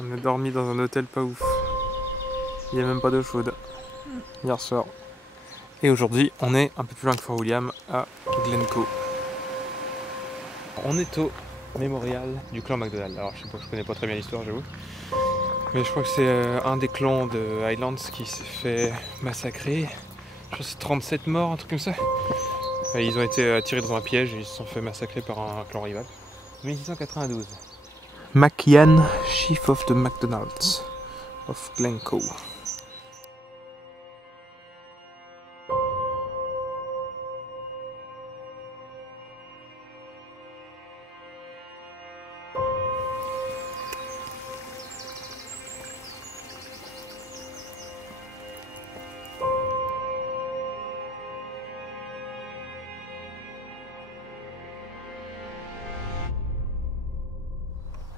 On a dormi dans un hôtel pas ouf. Il n'y a même pas d'eau chaude hier soir. Et aujourd'hui, on est un peu plus loin que Fort William, à Glencoe. On est au mémorial du clan MacDonald. Alors je connais pas très bien l'histoire, j'avoue. Mais je crois que c'est un des clans de Highlands qui s'est fait massacrer. Je crois que c'est 37 morts, un truc comme ça. Et ils ont été attirés dans un piège et ils se sont fait massacrer par un clan rival. 1692. MacIan, Chief of the MacDonalds of Glencoe.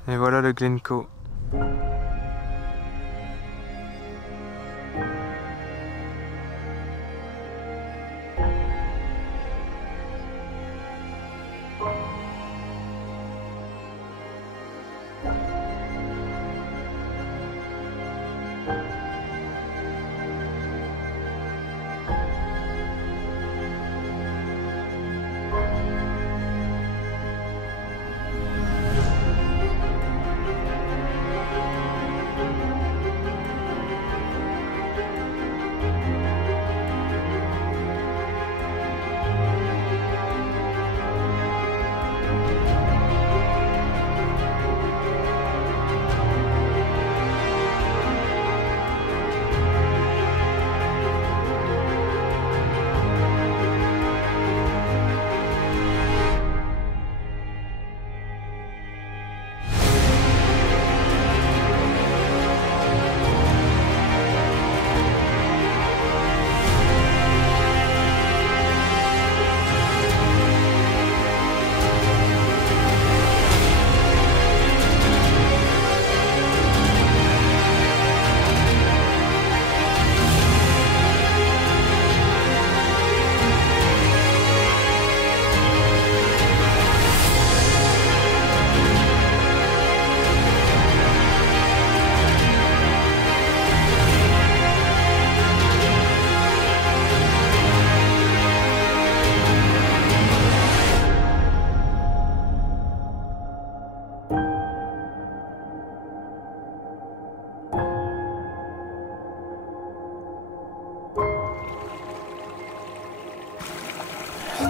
Et voilà le Glencoe.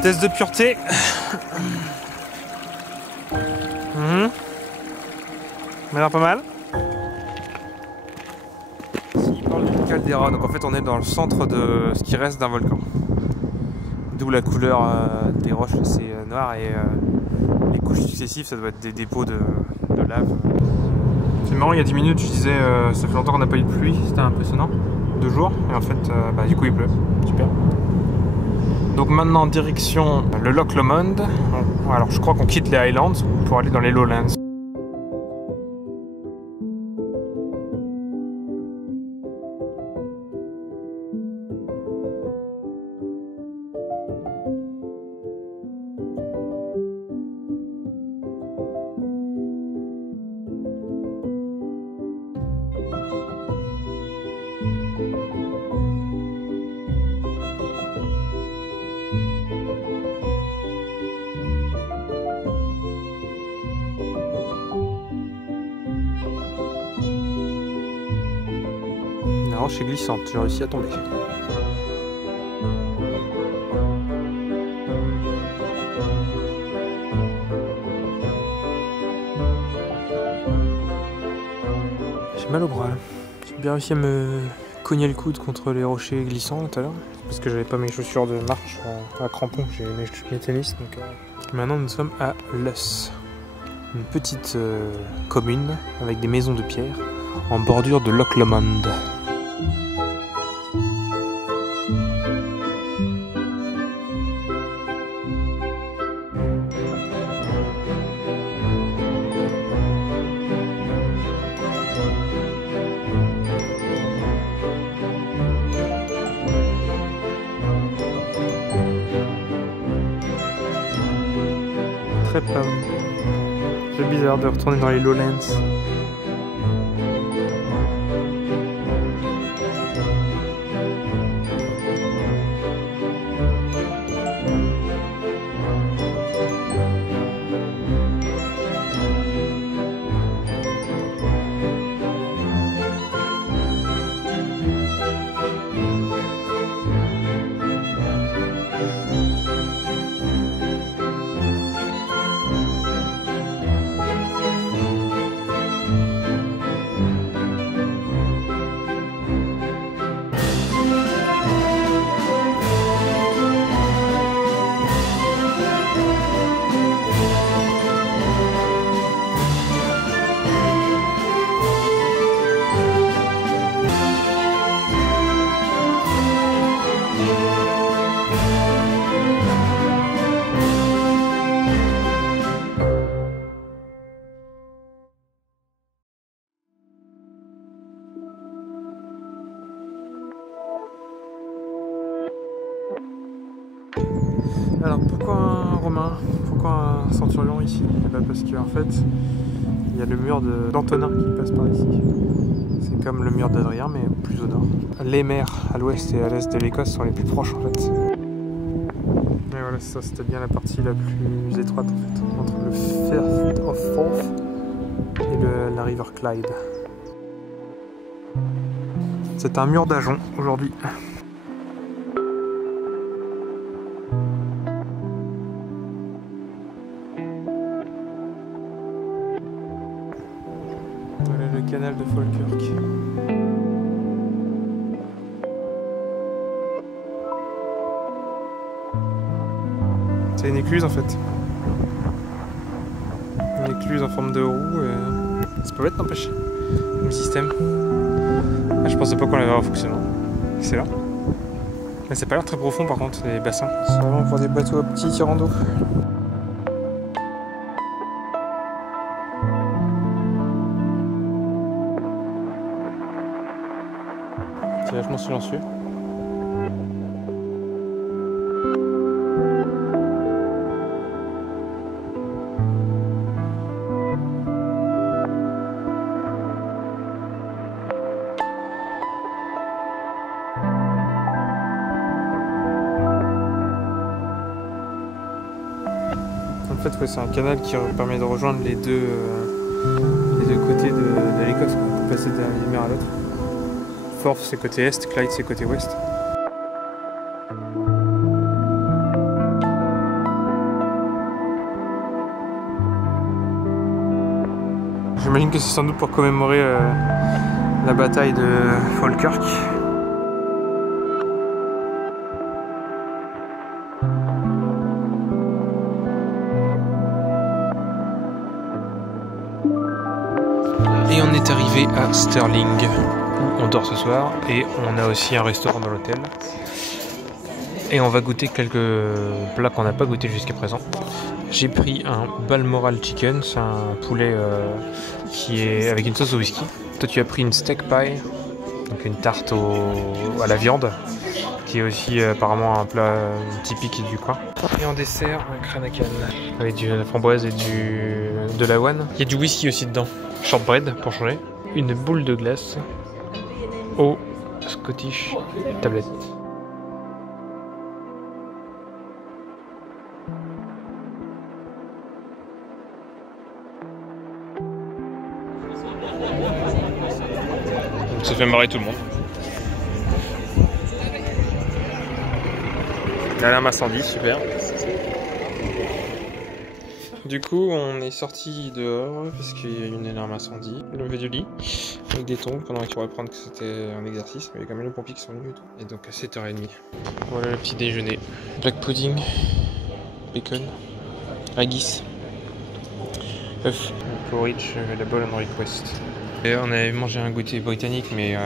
Test de pureté. Ça a l'air pas mal. Ici, il parle d'une caldeira, donc en fait on est dans le centre de ce qui reste d'un volcan. D'où la couleur des roches assez noire et les couches successives, ça doit être des dépôts de lave. C'est marrant, il y a 10 minutes je disais ça fait longtemps qu'on n'a pas eu de pluie, c'était impressionnant. 2 jours, et en fait du coup il pleut. Super. Donc maintenant direction le Loch Lomond. Alors je crois qu'on quitte les Highlands pour aller dans les Lowlands. La roche est glissante, j'ai réussi à tomber. J'ai mal au bras là. J'ai bien réussi à me cogner le coude contre les rochers glissants tout à l'heure. Parce que j'avais pas mes chaussures de marche à crampons, j'ai mes tennis. Donc, Maintenant nous sommes à Luss. Une petite commune avec des maisons de pierre en bordure de Loch Lomond. C'est bizarre de retourner dans les Lowlands. Alors pourquoi un romain? Pourquoi un centurion ici? Parce qu'en fait, il y a le mur d'Antonin qui passe par ici. C'est comme le mur d'Adrien, mais plus au nord. Les mers à l'ouest et à l'est de l'Écosse sont les plus proches en fait. Et voilà, ça c'était bien la partie la plus étroite en fait, entre le Firth of Forth et la river Clyde. C'est un mur d'ajonc aujourd'hui. Voilà le canal de Falkirk. C'est une écluse en fait. Une écluse en forme de roue. Ça peut être n'empêche. Comme système. Je pensais pas qu'on l'avait en fonctionnement. C'est là. Mais c'est pas l'air très profond par contre, les bassins. C'est vraiment pour des bateaux petits tirant d'eau. C'est vachement silencieux. En fait, ouais, c'est un canal qui permet de rejoindre les deux côtés de l'Écosse, pour passer d'une mer à l'autre. Forth c'est côté est, Clyde c'est côté ouest. J'imagine que c'est sans doute pour commémorer la bataille de Falkirk. Et on est arrivé à Stirling, où on dort ce soir, et on a aussi un restaurant dans l'hôtel. Et on va goûter quelques plats qu'on n'a pas goûté jusqu'à présent. J'ai pris un Balmoral Chicken, c'est un poulet qui est avec une sauce au whisky. Toi tu as pris une steak pie, donc une tarte à la viande, qui est aussi apparemment un plat typique du coin. Et en dessert, un crâne avec de la framboise et de l'avoine. Il y a du whisky aussi dedans. Shortbread pour changer. Une boule de glace au Scottish tablette. Ça fait marrer tout le monde. Alarme incendie, super. Du coup, on est sorti dehors parce qu'il y a eu une alarme incendie. On levé du lit avec des tongs pendant qu'il pourrait prendre que c'était un exercice, mais il y a quand même les pompiers qui sont venus et tout. Et donc à 7h30. Voilà le petit déjeuner. Black pudding, bacon, haggis, œuf, porridge, la bowl and request. Et on avait mangé un goûter britannique, mais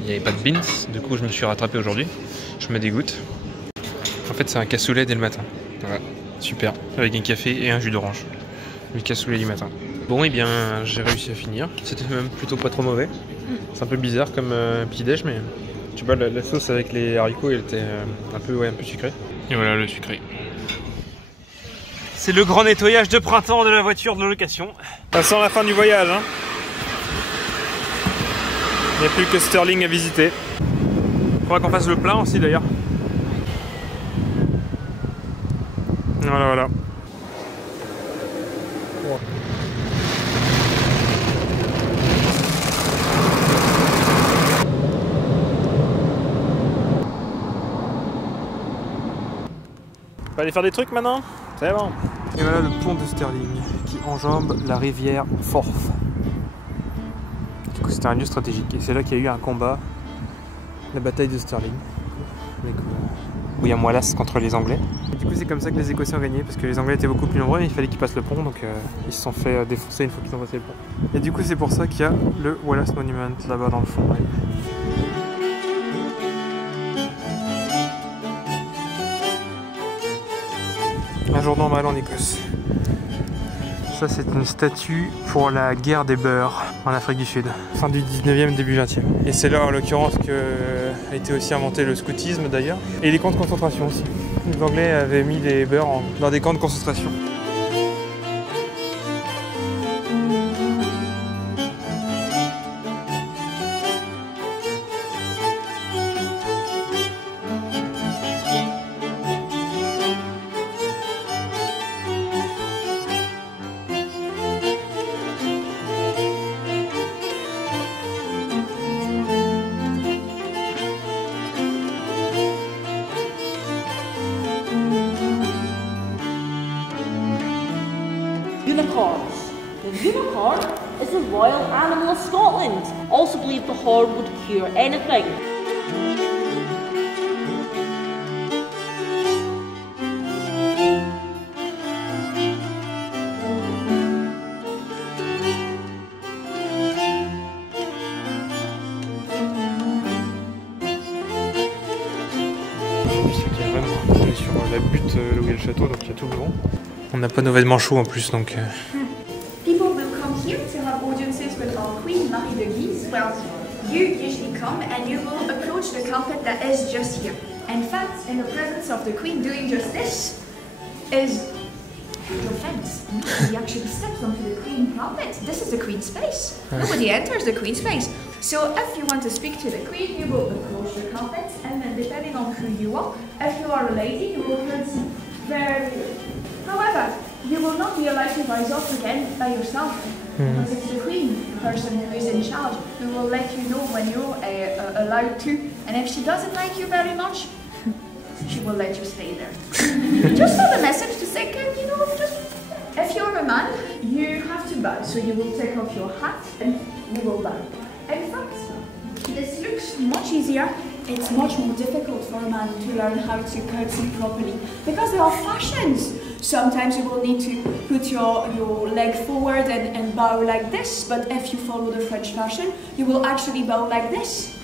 il n'y avait pas de beans. Du coup, je me suis rattrapé aujourd'hui. Je me dégoûte. En fait, c'est un cassoulet dès le matin. Voilà. Super, avec un café et un jus d'orange. Le cassoulet du matin. Bon, et bien, j'ai réussi à finir. C'était même plutôt pas trop mauvais. C'est un peu bizarre comme petit déj, mais tu vois, la sauce avec les haricots, elle était un peu sucrée. Et voilà le sucré. C'est le grand nettoyage de printemps de la voiture de location. Ça sent la fin du voyage, hein. Il n'y a plus que Stirling à visiter. Il faudra qu'on fasse le plein aussi d'ailleurs. Voilà, voilà. On va aller faire des trucs maintenant? C'est bon. Et voilà le pont de Stirling qui enjambe la rivière Forth. Du coup c'était un lieu stratégique et c'est là qu'il y a eu un combat, la bataille de Stirling, avec William Wallace contre les Anglais. Et du coup c'est comme ça que les Écossais ont gagné parce que les Anglais étaient beaucoup plus nombreux et il fallait qu'ils passent le pont, donc ils se sont fait défoncer une fois qu'ils ont passé le pont. Et du coup c'est pour ça qu'il y a le Wallace Monument là-bas dans le fond. Ouais. Un jour normal en Écosse. Ça c'est une statue pour la guerre des beurs en Afrique du Sud, fin du 19e, début 20e. Et c'est là en l'occurrence qu'a été aussi inventé le scoutisme d'ailleurs. Et les camps de concentration aussi. Les Anglais avaient mis des beurs dans des camps de concentration. Unicorns. The unicorn is the royal animal of Scotland. Also believed the horn would cure anything. On est sur la butte là où il y a le château, donc il y a tout le vent. On n'a pas nos vêtements chauds en plus, donc... People will come here to have audiences with our Queen Marie de Guise. Well, you usually come and you will approach the carpet that is just here. In fact, in the presence of the Queen doing just this is your fence. Nobody actually steps onto the Queen carpet. This is the Queen's space. Nobody enters the Queen's space. So if you want to speak to the Queen, you will approach the carpet, and then depending on who you are, if you are a lady, you will curtsy very... However, you will not be allowed to rise up again by yourself, because it's the Queen person who is in charge, who will let you know when you're allowed to, and if she doesn't like you very much, she will let you stay there. Just have a message to say, you know, just, if you're a man, you have to bow, so you will take off your hat and you will bow. In fact, this looks much easier. It's much more difficult for a man to learn how to curtsy properly because there are fashions. Sometimes you will need to put your leg forward and bow like this, but if you follow the French fashion, you will actually bow like this.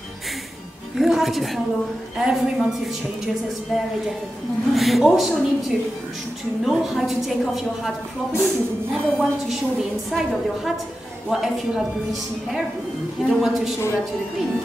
You have to follow. Every month it changes, it's very difficult. You also need to know how to take off your hat properly. You will never want to show the inside of your hat. What if you have greasy hair? You don't want to show that to the Queen.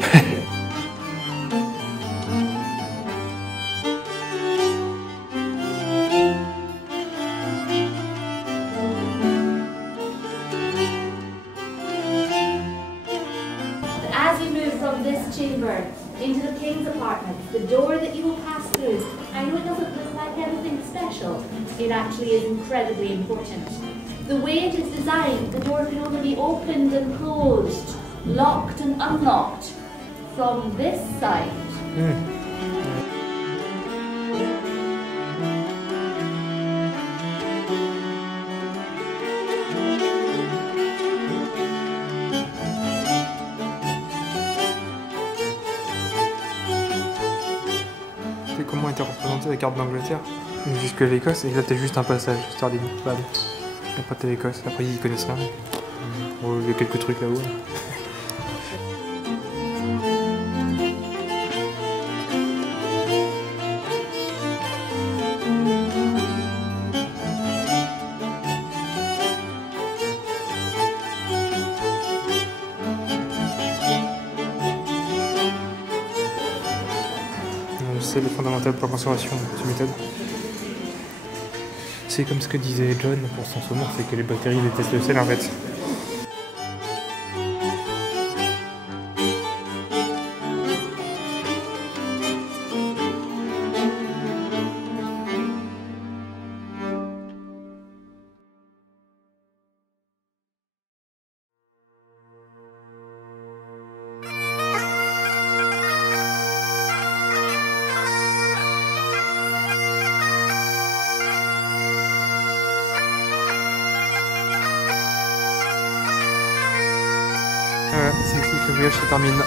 As you move from this chamber into the King's apartment, the door that you will pass through, I know it doesn't look like anything special, it actually is incredibly important. The way it is designed, the door can only be opened and closed, locked and unlocked from this side. C'est comment était représentée la carte d'Angleterre jusque l'Écosse, et là t'as juste un passage, Stirling. Bah, allez. Après t'as l'Écosse, après ils connaissent rien. Bon, il y a quelques trucs là-haut. C'est les fondamentales pour la conservation, tu m'étonnes. C'est comme ce que disait John pour son saumon, c'est que les bactéries détestent le sel en fait. Voilà, c'est ici que le voyage se termine.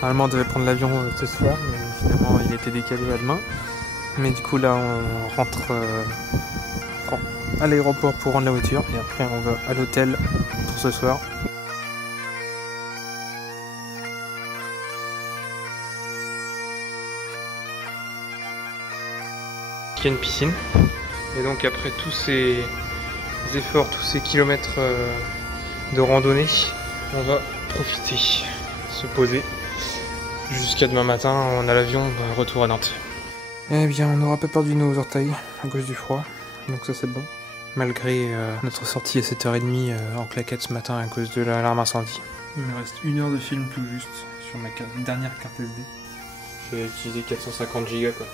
Normalement on devait prendre l'avion ce soir, mais finalement il a été décalé à demain. Mais du coup là on rentre à l'aéroport pour rendre la voiture et après on va à l'hôtel pour ce soir. Il y a une piscine et donc après tous ces efforts, tous ces kilomètres de randonnée, on va profiter, se poser jusqu'à demain matin. On a l'avion, retour à Nantes. Eh bien, on n'aura pas perdu nos orteils à cause du froid, donc ça c'est bon. Malgré notre sortie à 7h30 en claquette ce matin à cause de l'alarme incendie. Il me reste 1 heure de film tout juste sur ma dernière carte SD. J'ai utilisé 450 Go quoi.